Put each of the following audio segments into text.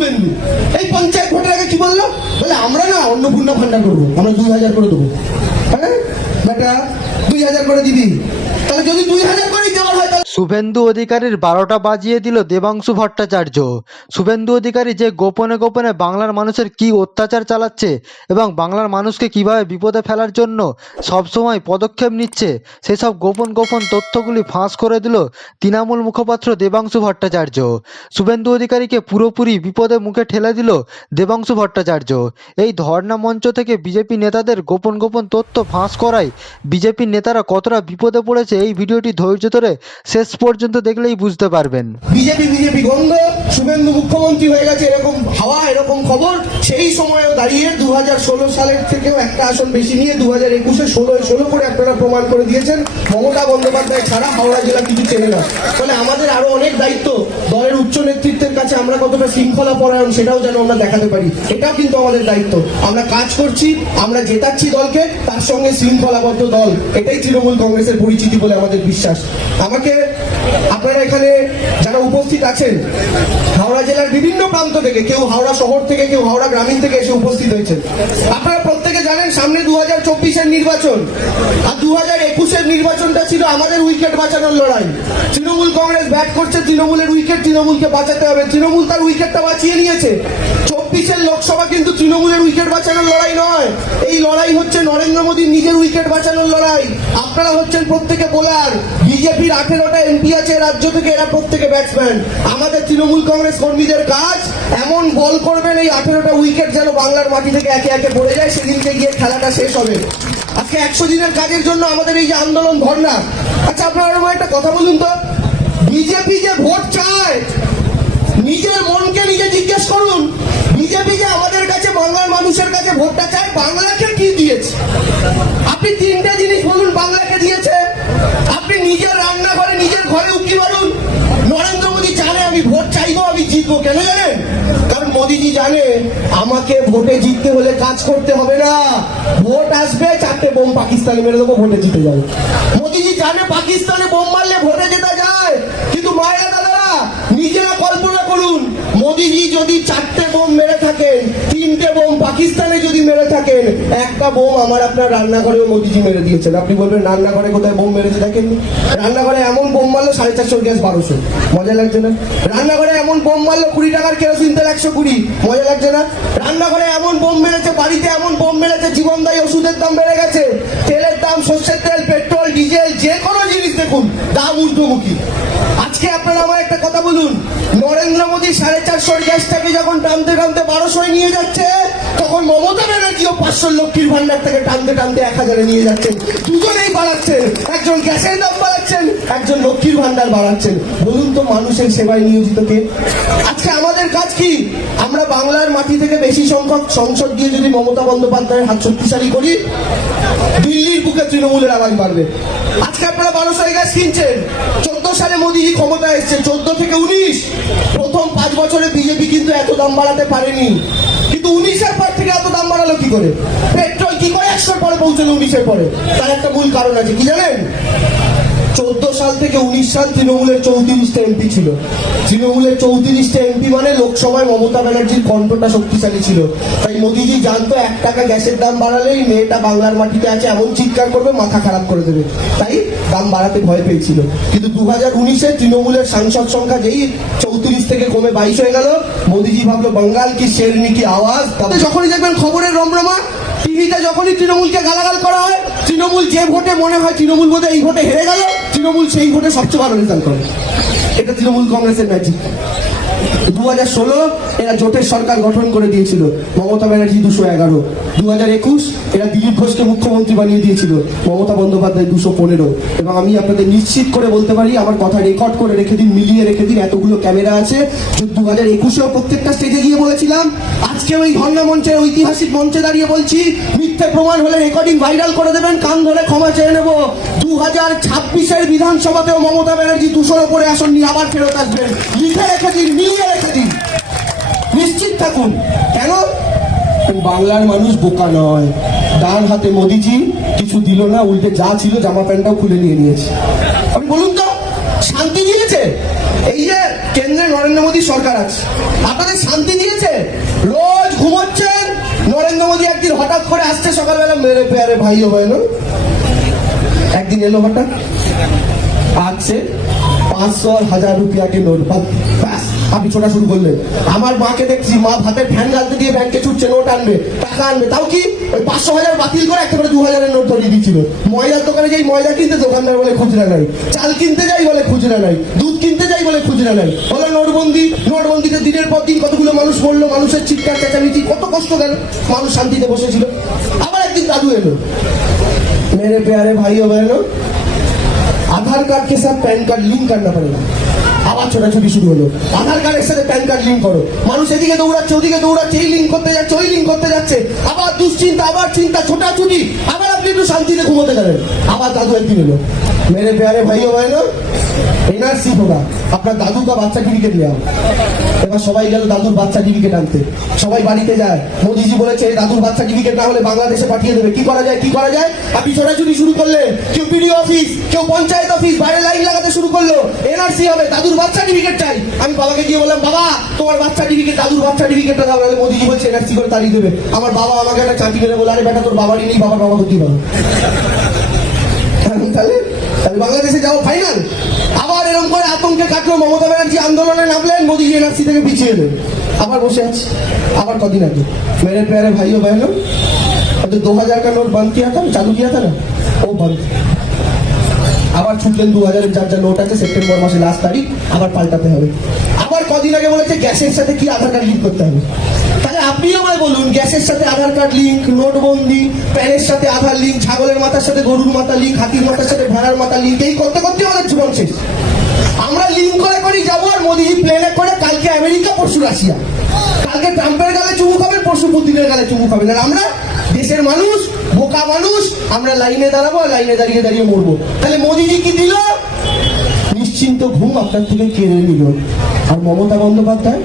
শুভেন্দু এই পঞ্চায়েত ভোটের আগে কি বললো, বলে আমরা না অন্নপূর্ণা ভান্ডার করবো, আমরা 2000 করে দেবো। হ্যাঁ বেটা 2000 করে দিবি, তাহলে যদি 2000 করে দেওয়া হয় তাহলে শুভেন্দু অধিকারীর 12টা বাজিয়ে দিল দেবাংশু ভট্টাচার্য। শুভেন্দু অধিকারী যে গোপনে গোপনে বাংলার মানুষের কি অত্যাচার চালাচ্ছে এবং বাংলার মানুষকে কিভাবে বিপদে ফেলার জন্য সবসময় পদক্ষেপ নিচ্ছে, সেসব গোপন গোপন তথ্যগুলি ফাঁস করে দিল তৃণমূল মুখপাত্র দেবাংশু ভট্টাচার্য। শুভেন্দু অধিকারীকে পুরোপুরি বিপদের মুখে ঠেলে দিল দেবাংশু ভট্টাচার্য। এই ধর্ণা মঞ্চ থেকে বিজেপি নেতাদের গোপন গোপন তথ্য ফাঁস করায় বিজেপির নেতারা কতটা বিপদে পড়েছে এই ভিডিওটি ধৈর্য ধরে শেষ পর্যন্ত দেখলেই বুঝতে পারবেন। বিজেপি গন্ধ, শুভেন্দু মুখ্যমন্ত্রী হয়ে গেছে এরকম হাওয়া, এরকম খবর। সেই সময়ও দাঁড়িয়ে 2016 সালের থেকেও একটা আসন বেশি নিয়ে 2021-এ 16 করে আপনারা প্রমাণ করে দিয়েছেন মমতা বন্দ্যোপাধ্যায় ছাড়া হাওড়া জেলা কিছু চেনে না। ফলে আমাদের আরো অনেক দায়িত্ব, দলের উচ্চ নেতৃত্বের কাছে আমরা কতটা শৃঙ্খলা পরায়ণ সেটাও যেন আমরা দেখাতে পারি, এটাও কিন্তু আমাদের দায়িত্ব। আমরা কাজ করছি, আমরা জেতাচ্ছি দলকে, তার সঙ্গে শৃঙ্খলাবদ্ধ দল, এটাই তৃণমূল কংগ্রেসের পরিচিতি বলে আমাদের বিশ্বাস। আমাকে আপনারা এখানে যারা উপস্থিত আছেন হাওড়া জেলার বিভিন্ন প্রান্ত থেকে, কেউ হাওড়া শহর থেকে, কেউ হাওড়া গ্রামীণ থেকে এসে উপস্থিত হয়েছেন। আপনারা প্রত্যেকে জানেন সামনে 2024-এর নির্বাচন, আর 2021-এর নির্বাচনটা ছিল আমাদের উইকেট বাঁচানোর লড়াই। তৃণমূল কংগ্রেস ব্যাট করছে, তৃণমূলের উইকেট তৃণমূলকে বাঁচাতে হবে। তৃণমূল তার উইকেটটা বাঁচিয়ে নিয়েছে। 24-এর লোকসভা কিন্তু তৃণমূলের উইকেট বাঁচানোর লড়াই নয়, এই লড়াই হচ্ছে নরেন্দ্র মোদীর নিজের উইকেট বাঁচানোর লড়াই। আপনারা হচ্ছেন প্রত্যেকে বোলার, বিজেপির 18টা এমপি আছে রাজ্য থেকে, এরা প্রত্যেকে ব্যাটসম্যান। আমাদের তৃণমূল কংগ্রেস কর্মীদের কাজ এমন বল করবেন এই 18টা উইকেট যেন বাংলার মাটি থেকে একে একে পড়ে যায়, সেদিনকে গিয়ে খেলাটা শেষ হবে। আজকে 100 দিনের কাজের জন্য আমাদের এই যে আন্দোলন ধর্ণা। আচ্ছা আপনারা একটা কথা বলুন তো, বিজেপি যে ভোট চায় নিজের মনকে নিজে জিজ্ঞেস করুন। বিজেপি যে আমাদের কাছে বাংলার মানুষের কাছে ভোটটা চায়, বাংলাকে কি দিয়েছে? আপনি 3টে জিনিস বলুন বাংলাকে দিয়েছে। আপনি নিজের রান্নাঘরে নিজের ঘরে উঠতে পারুন, নরেন্দ্র মোদী জানে আমি ভোট চাইবো, আমি জিতবো। কেন জানেন? কারণ মোদীজি জানে আমাকে ভোটে জিততে হলে কাজ করতে হবে না, ভোট আসবে 4টে বোম পাকিস্তানে মেরে দেবো, ভোটে জিতে যাবে। মোদীজি জানে পাকিস্তানে বোম মারলে ভোটে জেতা যায়, কিন্তু মায়েরা দাদারা নিজেরা কল্পনা করুন, মোদীজি যদি 4টে বোম মেরে থাকেন, 3টে বোম পাকিস্তানে যদি মেরে থাকেন, একটা বোম আমার আপনার রান্নাঘরেও মোদীজি মেরে দিয়েছেন। আপনি বলবেন রান্নাঘরে কোথায় বোম মেরেছে দেখেননি? রান্নাঘরে এমন বোম মারলো 450 গ্যাস 1200, মজা লাগছে না? রান্নাঘরে এমন বোম মারলো 20 টাকার কেরোসিন তেল 120, মজা লাগছে না? রান্নাঘরে এমন বোম মেরেছে, বাড়িতে এমন বোম মেরেছে, জীবনদায়ী ওষুধের দাম বেড়ে গেছে, তেলের দাম, সর্ষের তেল, পেট্রোল, ডিজেল, যে কোনো জিনিস দেখুন দাম ঊর্ধ্বমুখী। আজকে আপনারা আমার একটা কথা বলুন, নরেন্দ্র মোদী 450 গ্যাসটাকে যখন টানতে টানতে 1200 নিয়ে যাচ্ছে, তখন মমতা ব্যানার্জিও 500 লক্ষ্মীর ভান্ডার থেকে টানতে টানতে 1000-এ নিয়ে যাচ্ছেন। দুজনেই বাড়াচ্ছেন, একজন গ্যাসের দাম বাড়াচ্ছেন, একজন লক্ষ্মীর ভান্ডার বাড়াচ্ছেন। বলুন তো মানুষের সেবায় নিয়োজিত কে? আজকে আমাদের কাজ কি? আমরা বাংলার মাটি থেকে বেশি সংখ্যক সংসদ দিয়ে যদি মমতা বন্দ্যোপাধ্যায়ের হাত শক্তিশালী করি, দিল্লির বুকে তৃণমূলের আওয়াজ বাড়বে। আজকে আপনারা 1200 গ্যাস কিনছেন, 14 সালে মোদীজি ক্ষমতা এসছে, 14 থেকে 19 প্রথম 5 বছরে বিজেপি কিন্তু এত দাম বাড়াতে পারেনি, কিন্তু 19-এর পর থেকে এত দাম বাড়ালো কি করে? পেট্রোল কি করে 100-এর পরে পৌঁছলো 19-এর পরে? তার একটা মূল কারণ আছে, কি জানেন? 14 সাল থেকে 19 সাল তৃণমূলের 34টা এমপি ছিল। তৃণমূলের 34টা এমপি মানে লোকসভায় মমতা ব্যানার্জির কণ্ঠটা শক্তিশালী ছিল। তাই মোদীজি জানতো 1 টাকা গ্যাসের দাম বাড়ালেই মেয়েটা বাংলার মাটিতে আছে এমন চিৎকার করবে, মাথা খারাপ করে দেবে, তাই দাম বাড়াতে ভয় পেয়েছিল। কিন্তু 2019-এ তৃণমূলের সাংসদ সংখ্যা যেই 34 থেকে কমে 22 হয়ে গেল, মোদীজি ভাবলো বাঙ্গাল কি শেরনি কি আওয়াজ। যখনই দেখবেন খবরের রমরমা, টিভিতে যখনই তৃণমূলকে গালাগাল করা হয়, তৃণমূল যে ভোটে মনে হয় তৃণমূল বোধহয় এই ভোটে হেরে গেল, তৃণমূল সেই ভোটে সবচেয়ে ভালো রেজাল্ট করে। এটা তৃণমূল কংগ্রেসের ম্যাজিক। 2016 এরা জোটের সরকার গঠন করে দিয়েছিল, মমতা ব্যানার্জি 211। 2021 এরা দিলীপ ঘোষকে মুখ্যমন্ত্রী বানিয়ে দিয়েছিল, মমতা বন্দ্যোপাধ্যায় 215। এবং আমি আপনাদের নিশ্চিত করে বলতে পারি, আমার কথা রেকর্ড করে রেখে দিন, মিলিয়ে রেখে দিন, এতগুলো ক্যামেরা আছে। 2021-এও প্রত্যেকটা স্টেজে গিয়ে বলেছিলাম, আজকে ওই ধর্ণা মঞ্চে, ঐতিহাসিক মঞ্চে দাঁড়িয়ে বলছি, মিথ্যে প্রমাণ হলে রেকর্ডিং ভাইরাল করে দেবেন, কান ধরে ক্ষমা চেয়ে নেব। 2026-এর বিধানসভাতেও মমতা ব্যানার্জি 200-র উপরে আসন নিয়ে আবার ফেরত আসবেন। লিখে রেখে দিন, নিয়ে রেখে দিন, নিশ্চিত থাকুন। কেন? বাংলার মানুষ বোকা নয়। ডান হাতে মোদীজি কিছু দিল না, উল্টে যা ছিল জামা প্যান্টটাও খুলে নিয়ে নিয়েছে। আপনি বলুন তো, শান্তি দিয়েছে? এই যে কেন্দ্রের নরেন্দ্র মোদী সরকার আছে, আপনাদের শান্তি দিয়েছে? রোজ ঘুমোচ্ছেন, নরেন্দ্র মোদী একদিন হঠাৎ করে আসছে সকালবেলা, মেরে প্যারে ভাই ও ভাই না, একদিন এলো হঠাৎ, আসছে 500 আর 1000 রুপিয়া কে নোট, ব্যাস আপনি ছোটা শুরু করলেন। আমার মাকে দেখছি, মা ভাতের ফ্যান গালতে দিয়ে ব্যাংকে ছুটছে, নোট আনবে, টাকা আনবে, তাও কি ওই 500-1000 বাতিল করে একেবারে 2000-এর নোট ধরিয়ে দিচ্ছিল। ময়দার দোকানে যাই ময়দা কিনতে, দোকানদার বলে খুচরা নাই, চাল কিনতে যাই বলে খুচরা নাই, দুধ কিনতে যাই বলে খুচরা নাই। বলে নোটবন্দি, নোটবন্দিতে দিনের পর দিন কতগুলো মানুষ মরলো, মানুষের চিৎকার চেঁচামেচি, কত কষ্ট গেল, মানুষ শান্তিতে বসেছিল। আবার একদিন দাদু এলো, मेरे प्यारे भाइयों बहनों, आधार कार्ड के साथ पैन कार्ड लिंक करना पड़ेगा। আবার ছোটাছুটি শুরু হলো, আধার কার্ডের সাথে প্যান কার্ড লিঙ্ক করো। মানুষ এদিকে দৌড়াচ্ছে, ওদিকে দৌড়াচ্ছে, এই লিঙ্ক করতে যাচ্ছে, ওই লিঙ্ক করতে যাচ্ছে, আবার দুশ্চিন্তা, আবার চিন্তা, ছোটাছুটি। আবার আপনি একটু শান্তিতে ঘুমোতে গেলেন, আবার দাদু একদিন এলো, मेरे प्यारे भाइयों बहनों, एनआरसी होगा, আপনার দাদু का বাচ্চা টিকিট ले आओ। এবার সবাই গেল দাদুর বাচ্চা টিকিট আনতে, সবাই বাড়িতে যায়। মোদিজি বলেছে দাদুর বাচ্চা টিকিট না হলে বাংলাদেশে পাঠিয়ে দেবে। কি করা যায়, কি করা যায়? আপনি ছোটাছুটি শুরু করলেন, কেউ বিডিও অফিস, কেউ পঞ্চায়েত অফিস, বাইরে লাইন লাগাতে শুরু করলো। এনআরসি হবে, দাদুর বাচ্চা টিকিট চাই। আমি বাবাকে গিয়ে বললাম, বাবা তোমার বাচ্চা টিকিট, দাদুর বাচ্চা টিকিটটা দাও, নাহলে মোদিজি বলছে এনআরসি করে তাড়িয়ে দেবে। আমার বাবা আমাকে একটা চাকরি মেরে বলে, আরে বেটা তোর বাবারই নেই, বাবার বাবা করতে পারো। তাহলে তাহলে বাংলাদেশে যাও ফাইনাল। আবার এরকম করে আতঙ্কে কাটলো, মমতা ব্যানার্জি আন্দোলনে নামলেন, মোদী এনআরসি থেকে পিছিয়ে এলেন, আবার বসে আছে। আবার কদিন আগে मेरे प्यारे भाइयों बहनों, जो 2000 का नोट बंद किया था, चालू किया था ना, वो बंद। আবার ছুটলেন 2000-এর যার যা নোট আছে, সেপ্টেম্বর মাসে লাস্ট তারিখ, আবার পাল্টাতে হবে। আবার কদিন আগে বলেছে গ্যাসের সাথে কি আধার কার্ড লিঙ্ক করতে হবে। তাহলে আপনি আমায় বলুন, গ্যাসের সাথে আধার কার্ড লিঙ্ক, নোটবন্দি, প্যানের সাথে আধার লিঙ্ক, ছাগলের মাথার সাথে গরুর মাথা লিঙ্ক, হাতির মাথার সাথে ভেড়ার মাথা লিঙ্ক, এই করতে করতে আমাদের জীবন শেষ। আমরা লিঙ্ক করে করেই যাবো, আর মোদিজি প্লেনে করে কালকে আমেরিকা, পরশু রাশিয়া। কালকে ট্রাম্পের গালে চুমু খাবেন, পরশু পুতিনের গালে চুমু খাবেন। আর আমরা দেশের মানুষ, বোকা মানুষ, আমরা লাইনে দাঁড়াবো, লাইনে দাঁড়িয়ে দাঁড়িয়ে মরবো। তাহলে মোদিজি কি দিল? নিশ্চিন্ত ঘুম আপনার থেকে কেড়ে নিল। আর মমতা বন্দ্যোপাধ্যায়,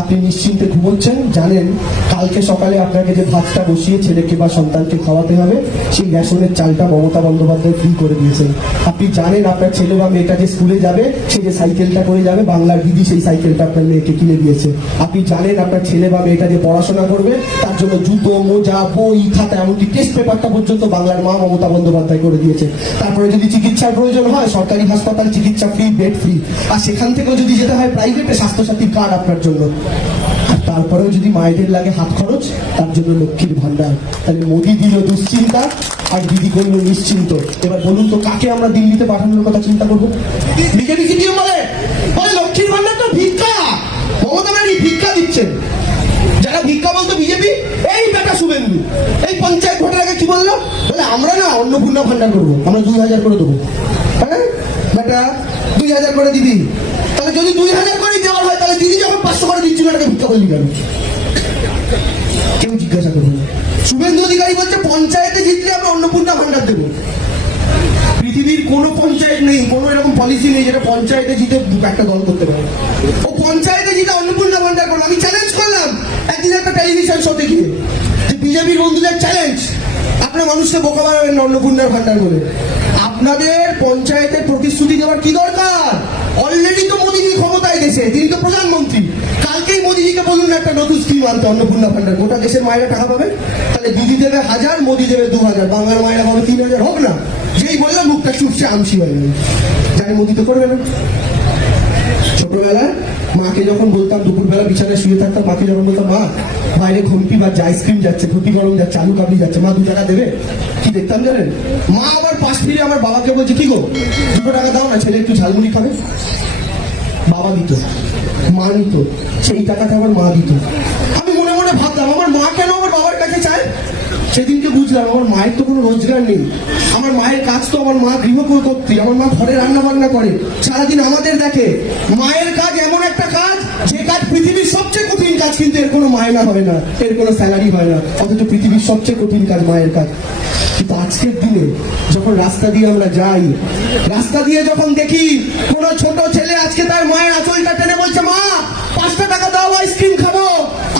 আপনি নিশ্চিন্তে ঘুমোচ্ছেন, জানেন কালকে সকালে আপনাকে যে ভাতটা বসিয়ে ছেলেকে বা সন্তানকে খাওয়াতে হবে, সেই রেশনের চালটা মমতা বন্দ্যোপাধ্যায় ফ্রি করে দিয়েছেন। আপনি জানেন আপনার ছেলে বা মেয়েটা যে স্কুলে যাবে, সে যে সাইকেলটা করে যাবে, বাংলার দিদি সেই সাইকেলটা আপনার মেয়েকে কিনে দিয়েছে। আপনি জানেন আপনার ছেলে বা মেয়েটা যে পড়াশোনা করবে, তার জন্য জুতো, মোজা, বই, খাতা, এমনকি টেস্ট পেপারটা পর্যন্ত বাংলার মা মমতা বন্দ্যোপাধ্যায় করে দিয়েছে। তারপরে যদি চিকিৎসার প্রয়োজন হয়, সরকারি হাসপাতাল চিকিৎসা ফ্রি, বেড ফ্রি। আর সেখান থেকেও যদি যেতে হয় প্রাইভেটে, স্বাস্থ্যসাথী কার্ড আপনার জন্য। আর তারপরেও যদি মায়েদের লাগে হাত খরচ, তার জন্য লক্ষ্মীর ভান্ডার। তাহলে মোদি দিল দুশ্চিন্তা, আর দিদি করলো নিশ্চিন্ত। এবার বলুন তো, কাকে আমরা দিল্লিতে পাঠানোর কথা চিন্তা করবো? বিজেপি কি দিয়ে বলে লক্ষ্মীর ভান্ডার তো ভিক্ষা, মমতা ব্যানার্জি ভিক্ষা দিচ্ছেন। যারা ভিক্ষা বলতো বিজেপি, এই বেটা শুভেন্দু এই পঞ্চায়েত ভোটের আগে কি বললো, বলে আমরা না অন্নপূর্ণা ভান্ডার করবো, আমরা 2000 করে দেবো। হ্যাঁ বেটা 2000 করে দিবি। তাহলে যদি 2000 করে দেওয়া হয়, তাহলে দিদি যখন 500 করে দিচ্ছিল, এটাকে ভিক্ষা করলি কেন? কেউ জিজ্ঞাসা করবে। শুভেন্দু অধিকারী বলছে পঞ্চায়েতে জিতলে আমরা অন্নপূর্ণা ভান্ডার দেবো। পৃথিবীর কোনো পঞ্চায়েত নেই, কোনো এরকম পলিসি নেই যেটা পঞ্চায়েতে জিতে একটা দল করতে পারে। ও পঞ্চায়েতে জিতে অন্নপূর্ণা ভান্ডার করলো। আমি চ্যালেঞ্জ করলাম একদিন একটা টেলিভিশন শোতে গিয়ে, যে বিজেপির বন্ধুদের চ্যালেঞ্জ, আপনার মানুষকে বোকা বানাবেন না অন্নপূর্ণার ভান্ডার বলে। আপনাদের পঞ্চায়েতের প্রতিশ্রুতি দেওয়ার কি দরকার? অলরেডি তো মোদিজি ক্ষমতায় দেশে, তিনি তো প্রধানমন্ত্রী। কালকেই মোদিজিকে বলুন একটা নতুন স্কিম আনতে, অন্নপূর্ণা ভান্ডার, গোটা দেশের মায়েরা টাকা পাবে। তাহলে দিদি দেবে 1000, মোদি দেবে 2000, বাংলার মায়েরা পাবে 3000, হোক না। যেই বললাম মুখটা চুপসে আমসি হয়ে গেল, জানি মোদি তো করবে না। ছোটবেলায় মাকে যখন বলতাম, দুপুরবেলা বিছানায় শুয়ে থাকতাম, মাকে যখন বলতাম, মা বাইরে ঘুমটি বাজছে, আইসক্রিম যাচ্ছে, ধুতি গরম যাচ্ছে, আলু কাবলি যাচ্ছে, মা 2 টাকা দেবে? কি দেখতাম জানেন? মা আবার পাশ ফিরে আমার বাবাকে বলছে, কি গো 2 টাকা দাও না, ছেলে একটু ঝালমুড়ি খাবে। বাবা দিত, মা নিত, সেই টাকাটা আমার মা দিত। আমি মনে মনে ভাবতাম, আমার মা কেন আমার বাবার কাছে চায়? সেদিনকে বুঝলাম, আমার মায়ের তো কোনো রোজগার নেই। আমার মায়ের কাজ তো আমার মা গৃহকর্ত্রী, আমার মা ঘরে রান্না বান্না করে, সারাদিন আমাদের দেখে। মায়ের কাজ এমন একটা কাজ, যে কাজ পৃথিবীর সবচেয়ে কঠিন কাজ, কিন্তু এর কোনো মায়না হয় না, এর কোনো স্যালারি হয় না, অথচ পৃথিবীর সবচেয়ে কঠিন কাজ মায়ের কাজ। কিন্তু আজকের দিনে যখন রাস্তা দিয়ে আমরা যাই, রাস্তা দিয়ে যখন দেখি কোন ছোট ছেলে আজকে তার মায়ের আঁচলটা টেনে বলছে, মা 5 টাকা দাও, আইসক্রিম খাবো।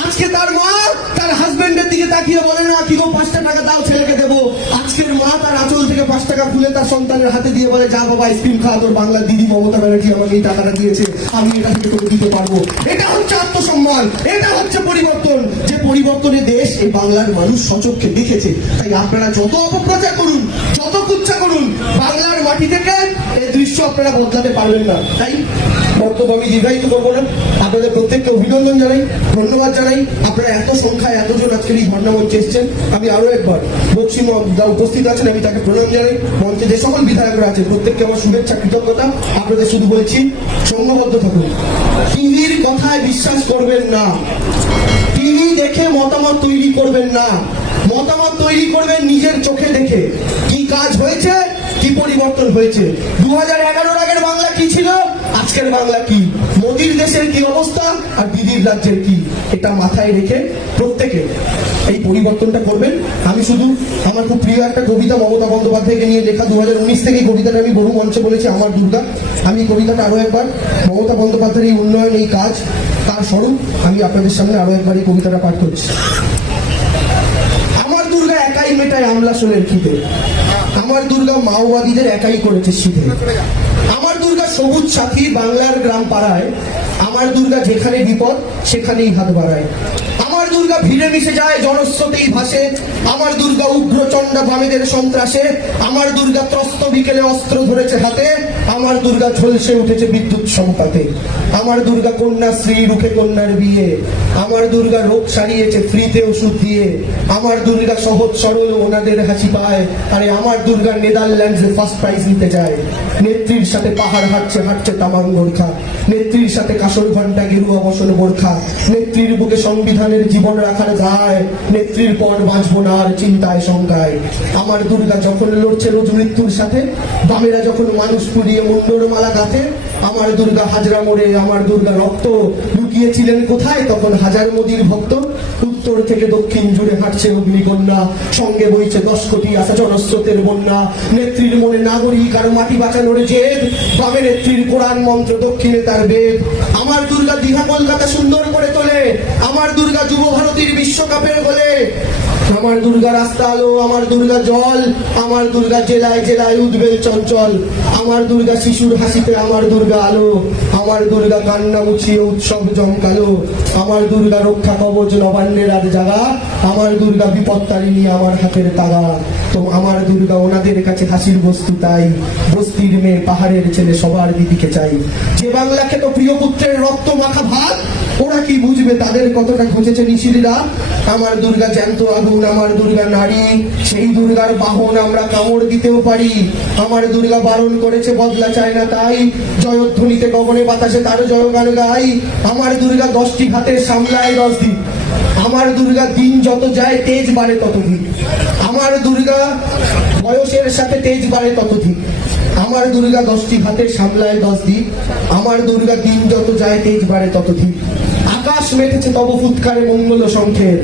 আজকে তার মা তার হাজবেন্ডের দিকে তাকিয়ে বলে না, কি গো 5 টাকা দাও, ছেলেকে দেবো। আজকের মা তার আঁচল থেকে 5 টাকা টাকা খুলে তার সন্তানের হাতে দিয়ে বলে, যা বাবা আইসক্রিম খা, তোর বাংলার দিদি মমতা ব্যানার্জি আমাকে এই টাকাটা দিয়েছে, আমি এটা থেকে তোকে দিতে পারবো। এটা হচ্ছে আত্মসম্মান, এটা হচ্ছে পরিবর্তন, যে পরিবর্তনের দেশ এই বাংলার মানুষ সচক্ষে দেখেছে। তাই আপনারা যত অপপ্রচার করুন, যত কুচ্ছা করুন, বাংলার মাটি থেকে এই দৃশ্য আপনারা বদলাতে পারবেন না। তাই বক্তব্য আমি দীর্ঘায়িত করবো না, আপনাদের প্রত্যেককে অভিনন্দন জানাই, ধন্যবাদ জানাই। আপনারা এত সংখ্যায় এতজন আজকের এই ধর্ণা মঞ্চে এসেছেন। আমি আরো একবার বক্সি যা উপস্থিত আছেন আমি তাকে প্রণাম জানাই। মঞ্চে যে সকল বিধায়করা আছেন প্রত্যেককে আমার শুভেচ্ছা, কৃতজ্ঞতা। আপনাদের শুধু বলছি, সংঘবদ্ধ থাকুন, টিভির কথায় বিশ্বাস করবেন না, টিভি দেখে মতামত তৈরি করবেন না, মতামত তৈরি করবেন নিজের চোখে দেখে। কি কাজ হয়েছে, কি পরিবর্তন হয়েছে, 2011 আগের বাংলা কি ছিল, আজকের বাংলা কি, মোদির দেশের কি অবস্থা আর দিদির রাজ্যের কি, এটা মাথায় রেখে প্রত্যেকে এই পরিবর্তনটা করবেন। আমি শুধু আমার খুব প্রিয় একটা কবিতা মমতা বন্দ্যোপাধ্যায়কে নিয়ে লেখা, 2019 থেকে এই কবিতাটা আমি বহু মঞ্চে বলেছি, আমার দুর্গা। আমি এই কবিতাটা আরো একবার মমতা বন্দ্যোপাধ্যায়ের এই উন্নয়ন, এই কাজ, তার স্বরূপ আমি আপনাদের সামনে আরো একবার এই কবিতাটা পাঠ করছি। আমার দুর্গা একাই মেটায় আমলাশোলের খিদে, আমার দুর্গা মাওবাদীদের একাই করেছে সিধে, আমার দুর্গা সবুজ সাথী বাংলার গ্রাম পাড়ায়, আমার দুর্গা যেখানে বিপদ সেখানেই হাত বাড়ায়, আমার দুর্গা ভিড়ে মিশে যায় জনস্রোতেই ভাসে, আমার দুর্গা উগ্রচণ্ডা বামেদের সন্ত্রাসে, আমার দুর্গা ত্রস্ত বিকেলে অস্ত্র ধরেছে হাতে, আমার দুর্গা ঝলসে উঠেছে বিদ্যুৎ সংপাতে, আমার দুর্গা কন্যাশ্রী রুখে কন্যার বিয়ে, আমার দুর্গা রোগ সারিয়েছে ফ্রিতে ওষুধ দিয়ে, আমার দুর্গা সহজ সরল ওনাদের হাসি পায়, আরে আমার দুর্গা নেদারল্যান্ডসে ফার্স্ট প্রাইজ নিতে যায়, নেত্রীর সাথে পাহাড় হাঁটছে হাঁটছে তামাং গোর্খা, নেত্রীর সাথে কাসর ঘন্টা গেরুয়া বসন বোরখা, নেত্রীর বুকে সংবিধানের জীবন রাখার দায়, নেত্রীর পর বাঁচবো না আর চিন্তায় শঙ্কায়, আমার দুর্গা যখন লড়ছে রোজ মৃত্যুর সাথে, বামেরা যখন মানুষ পুড়িয়ে মুন্ডর মালা গাঁথে, আমার দুর্গা হাজরা মোড়ে, আমার দুর্গা রক্ত লুকিয়েছিলেন কোথায় তখন হাজার মোদির ভক্ত, উত্তর থেকে দক্ষিণ জুড়ে হাঁটছে অগ্নিকন্যা, সঙ্গে বইছে 10 কোটি আসা জনস্রোতের বন্যা, নেত্রীর মনে নাগরিক আর মাটি বাঁচানোর জেদ, বামে নেত্রীর কোরআন মন্ত্র দক্ষিণে তার বেদ, আমার দুর্গা দীঘা কলকাতা সুন্দর করে তোলে, আমার দুর্গা যুব ভারতীর বিশ্বকাপের গোলে, আমার দুর্গা রাস্তা আলো, আমার দুর্গা জল, আমার দুর্গা জেলায় জেলায় উদ্বেল চঞ্চল, আমার দুর্গা শিশুর হাসিতে আমার দুর্গা আলো, আমার দুর্গা কান্না মুছিয়ে উৎসব জমকালো, আমার দুর্গা রক্ষা কবচ নবান্নের রাত জাগা, আমার দুর্গা বিপত্তারিণী আমার হাতের তাগা, তো আমার দুর্গা ওনাদের কাছে হাসির বস্তু, তাই বস্তির মেয়ে পাহাড়ের ছেলে সবার দিদিকে চাই, যে বাংলাকে তো প্রিয় পুত্রের রক্ত মাখা ভাত, ওরা কি বুঝবে তাদের কতটা ঘটেছে নিশিরা, আমার দুর্গা জ্যান্ত আগুন, আমার দুর্গা নারী, সেই দুর্গার বাহন আমরা কামড় দিতেও পারি, আমার দুর্গা বারণ করেছে বদলা চায় না তাই, জয়ধ্বনিতে গগনে বাতাসে তার জয়গান গাই, আমার দুর্গা 10টি হাতে সামলায় 10 দিন, আমার দুর্গা দিন যত যায় তেজ বাড়ে ততদিন, আমার দুর্গা বয়সের সাথে তেজ বাড়ে ততদিন, আমার দুর্গা 10টি হাতে সামলায় 10 দিন, আমার দুর্গা দিন যত যায় তেজ বাড়ে ততদিন, আকাশ মেটেছে তব ফুৎকারে মঙ্গল শঙ্খের,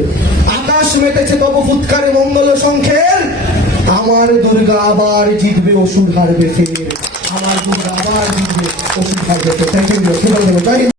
আকাশ মেটেছে তব ফুৎকারে মঙ্গল শঙ্খের, আমার দুর্গা আবার জিতবে অসুর হারবে ফের, আমার দুর্গা আবার জিতবে অসুর হারবে ফের। Thank you.